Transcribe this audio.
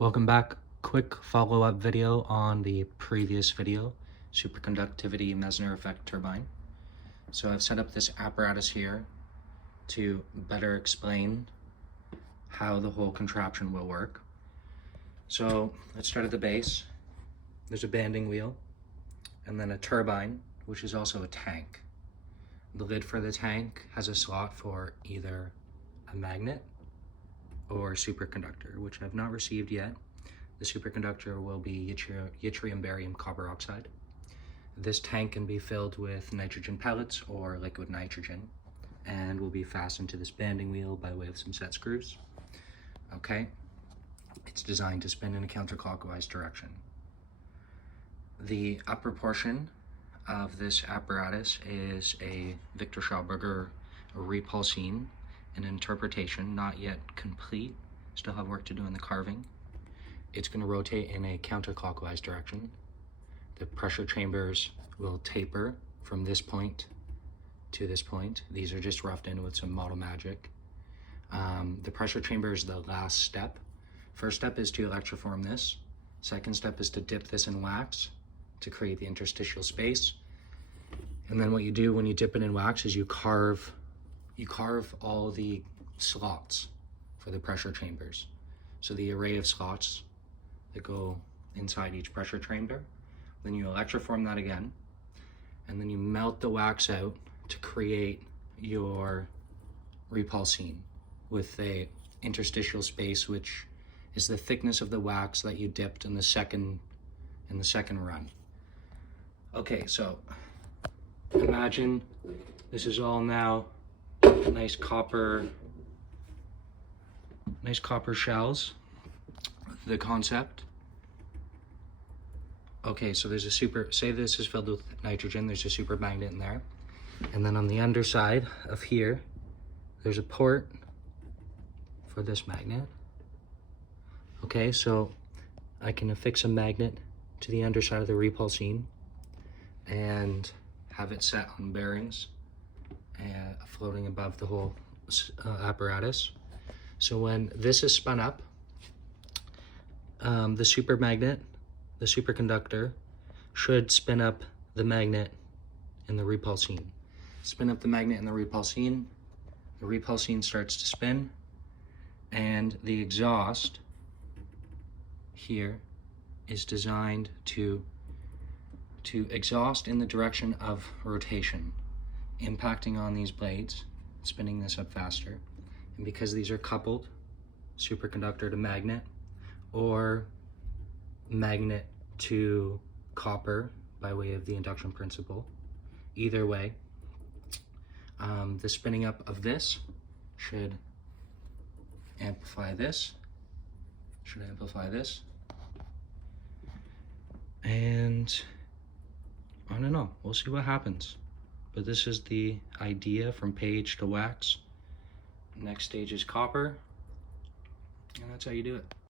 Welcome back. Quick follow-up video on the previous video, superconductivity Mesner effect turbine. So I've set up this apparatus here to better explain how the whole contraption will work. So let's start at the base. There's a banding wheel and then a turbine, which is also a tank. The lid for the tank has a slot for either a magnet or superconductor, which I've not received yet. The superconductor will be yttrium barium copper oxide. This tank can be filled with nitrogen pellets or liquid nitrogen and will be fastened to this banding wheel by way of some set screws. Okay, it's designed to spin in a counterclockwise direction. The upper portion of this apparatus is a Victor Schauberger repulsine, an interpretation, not yet complete, still have work to do in the carving. It's going to rotate in a counterclockwise direction. The pressure chambers will taper from this point to this point. These are just roughed in with some model magic. The pressure chamber is the last step. First step is to electroform this. Second step is to dip this in wax to create the interstitial space. And then what you do when you dip it in wax is you carve all the slots for the pressure chambers. So the array of slots that go inside each pressure chamber. Then you electroform that again, and then you melt the wax out to create your repulsine with a interstitial space, which is the thickness of the wax that you dipped in the second run. Okay, so imagine this is all now nice copper shells. The concept. Okay, so there's say this is filled with nitrogen, there's a super magnet in there. And then on the underside of here, there's a port for this magnet. Okay, so I can affix a magnet to the underside of the repulsine and have it set on bearings floating above the whole apparatus. So when this is spun up, the superconductor should spin up the magnet in the repulsine. Spin up the magnet in the repulsine starts to spin, and the exhaust here is designed to exhaust in the direction of rotation, impacting on these blades, spinning this up faster. And because these are coupled, superconductor to magnet, or magnet to copper by way of the induction principle. Either way, the spinning up of this should amplify this, and I don't know, we'll see what happens. But this is the idea from page to wax. Next stage is copper, and that's how you do it.